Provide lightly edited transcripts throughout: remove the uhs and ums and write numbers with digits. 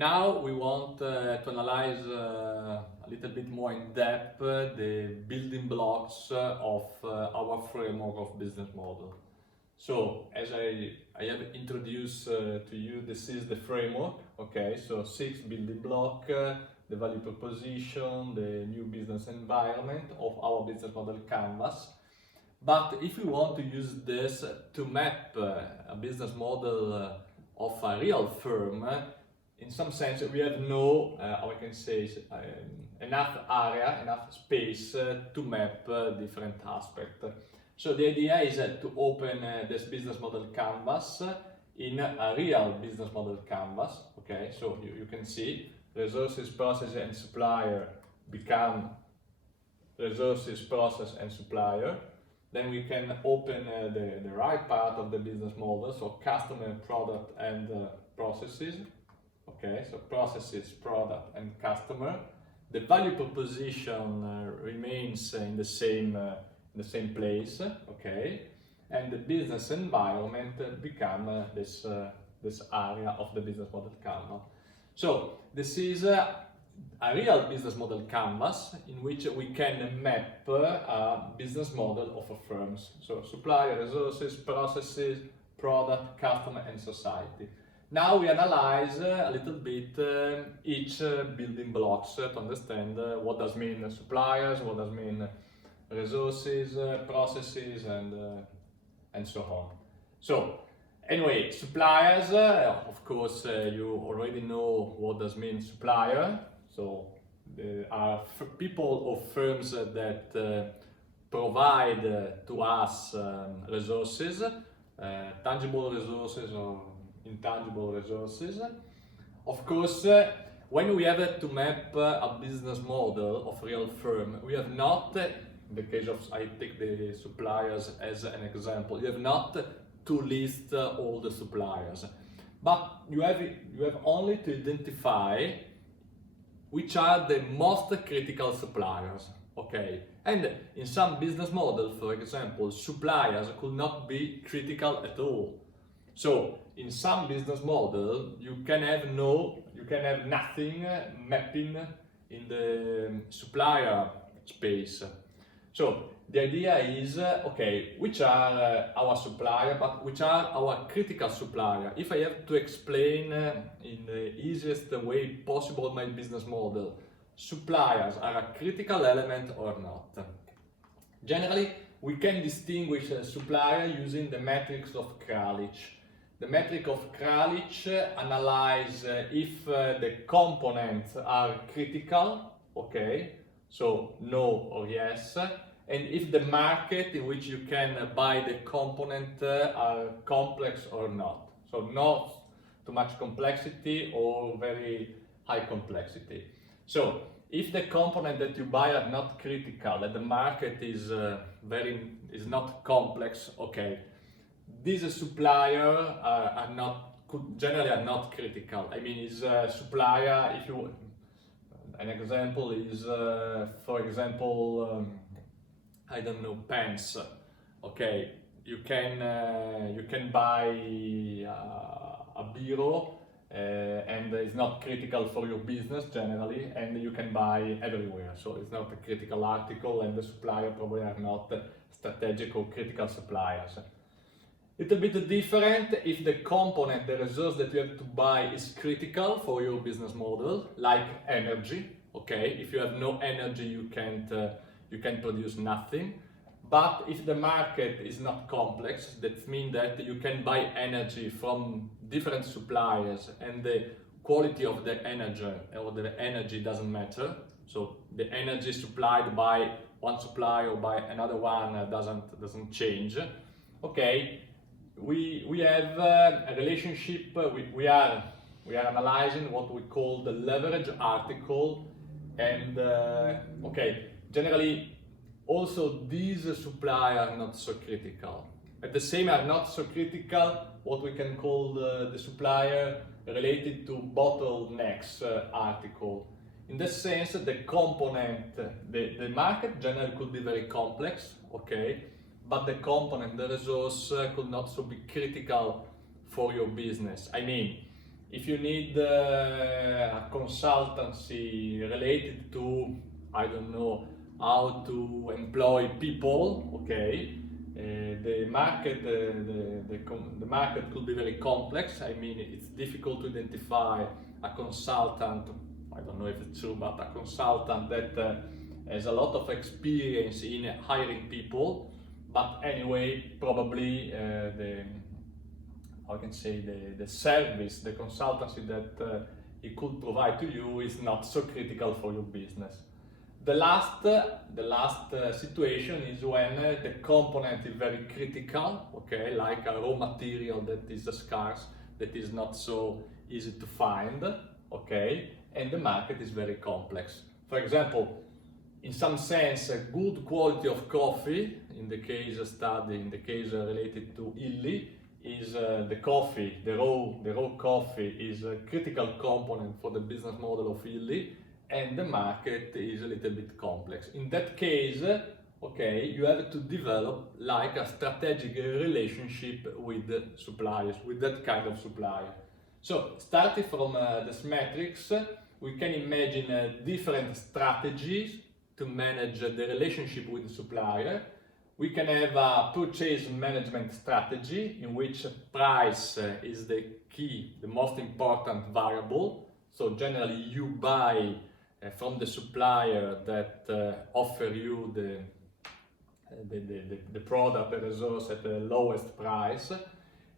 Now we want to analyze a little bit more in depth the building blocks of our framework of business model. So, as I have introduced to you, this is the framework, okay? So 6 building blocks, the value proposition, the new business environment of our business model canvas. But if we want to use this to map a business model of a real firm, in some sense we have no, how I can say, enough area, enough space to map different aspects. So the idea is to open this business model canvas in a real business model canvas. Okay, so you can see resources, process and supplier become resources, process and supplier. Then we can open the right part of the business model, so customer, product and processes. Okay, so processes, product and customer. The value proposition remains in the same place, okay, and the business environment become this area of the business model canvas. So this is a real business model canvas in which we can map a business model of a firm. So supplier, resources, processes, product, customer and society. Now we analyze a little bit each building blocks to understand what does mean suppliers, what does mean resources, processes and so on. So anyway, suppliers, of course you already know what does mean supplier. So there are people or firms that provide to us resources, tangible resources or intangible resources. Of course, when we have to map a business model of real firm, we have not, in the case of, I take the suppliers as an example, you have not to list all the suppliers, but you have only to identify which are the most critical suppliers, okay? And in some business models, for example, suppliers could not be critical at all. So in some business model, you can have nothing mapping in the supplier space. So the idea is, okay, which are our supplier, but which are our critical supplier? If I have to explain in the easiest way possible my business model, suppliers are a critical element or not? Generally, we can distinguish a supplier using the matrix of Kralich. The metric of Kralich analyzes if the components are critical, okay, so no or yes, and if the market in which you can buy the component are complex or not. So not too much complexity or very high complexity. So if the component that you buy are not critical and the market is not complex, okay, these suppliers generally are not critical. I mean, is a supplier, if you, an example is, for example, I don't know, pens. Okay, you can buy a bureau and it's not critical for your business generally, and you can buy everywhere. So it's not a critical article, and the supplier probably are not strategic or critical suppliers. Little bit different if the component, the resource that you have to buy is critical for your business model, like energy. Okay, if you have no energy, you can produce nothing. But if the market is not complex, that means that you can buy energy from different suppliers and the quality of the energy doesn't matter. So the energy supplied by one supplier or by another one doesn't change. Okay. We have a relationship, we are analyzing what we call the leverage article, and okay, generally also these suppliers are not so critical. At the same are not so critical what we can call the supplier related to bottlenecks article. In this sense, the component, the market generally could be very complex, okay, but the component, the resource could not so be critical for your business. I mean, if you need a consultancy related to, I don't know, how to employ people, okay, the market the market could be very complex. I mean, it's difficult to identify a consultant, I don't know if it's true, but a consultant that has a lot of experience in hiring people. But anyway, probably the service, the consultancy that it could provide to you is not so critical for your business. The last situation is when the component is very critical, okay, like a raw material that is scarce, that is not so easy to find, okay, and the market is very complex. For example, in some sense, a good quality of coffee, in the case study, in the case related to Illy, is the coffee, the raw coffee is a critical component for the business model of Illy, and the market is a little bit complex. In that case, okay, you have to develop like a strategic relationship with the suppliers, with that kind of supplier. So, starting from this matrix, we can imagine different strategies to manage the relationship with the supplier. We can have a purchase management strategy in which price is the key, the most important variable. So generally you buy from the supplier that offer you the product, the resource at the lowest price.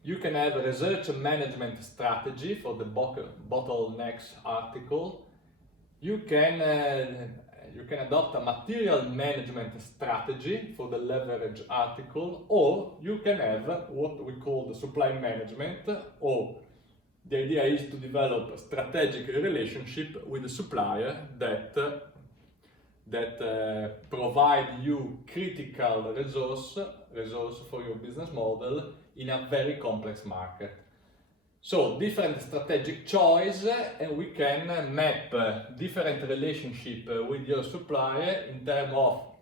You can have a research management strategy for the bottlenecks article. You can adopt a material management strategy for the leverage article, or you can have what we call the supply management, or the idea is to develop a strategic relationship with the supplier that provide you critical resource for your business model in a very complex market. So different strategic choice, and we can map different relationship with your supplier in terms of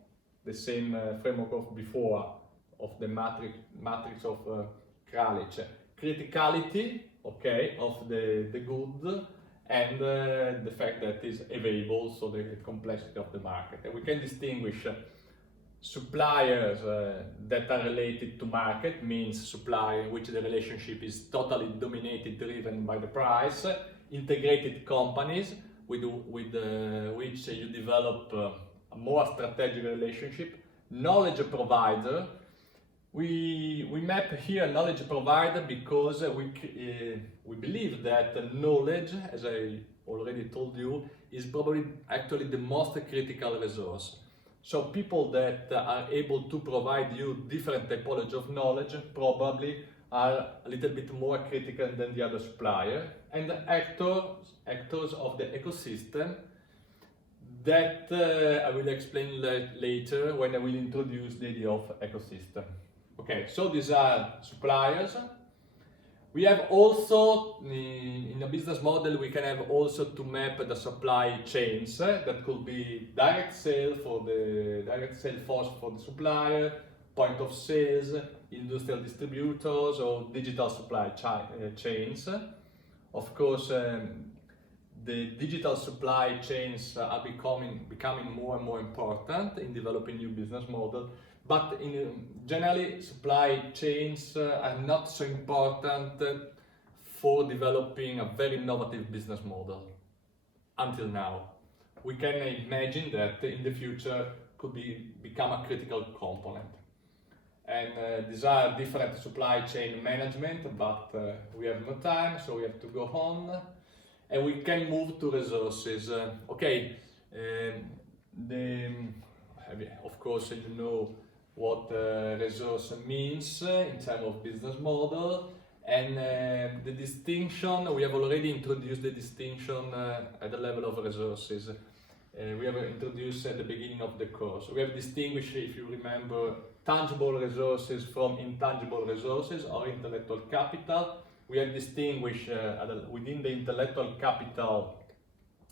the same framework of before, of the matrix of Kralic. Criticality, okay, of the good, and the fact that it's available, so the complexity of the market. And we can distinguish suppliers that are related to market, means supplier in which the relationship is totally dominated, driven by the price, integrated companies with which you develop a more strategic relationship, knowledge provider. We map here knowledge provider because we believe that knowledge, as I already told you, is probably actually the most critical resource. So people that are able to provide you different typology of knowledge probably are a little bit more critical than the other supplier, and actors of the ecosystem that I will explain later when I will introduce the idea of ecosystem. Okay, so these are suppliers. We have also, in a business model, we can have also to map the supply chains. That could be direct sale force for the supplier, point of sales, industrial distributors, or digital supply chains. Of course, the digital supply chains are becoming more and more important in developing new business models. But generally, supply chains are not so important for developing a very innovative business model until now. We can imagine that in the future could become a critical component. And these are different supply chain management, but we have no time, so we have to go on. And we can move to resources. Of course, you know what resource means in terms of business model, and the distinction, we have already introduced the distinction at the level of resources. We have introduced at the beginning of the course. We have distinguished, if you remember, tangible resources from intangible resources or intellectual capital. We have distinguished within the intellectual capital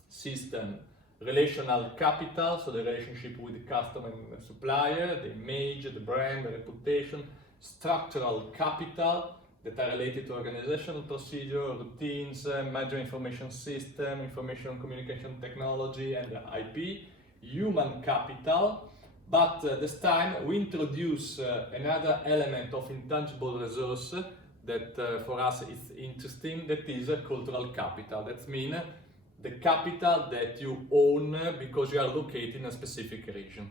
system relational capital, so the relationship with the customer and the supplier, the image, the brand, the reputation. Structural capital, that are related to organizational procedure, routines, major information system, information communication technology, and IP, human capital. But this time we introduce another element of intangible resource that for us is interesting, that is cultural capital. That means the capital that you own because you are located in a specific region.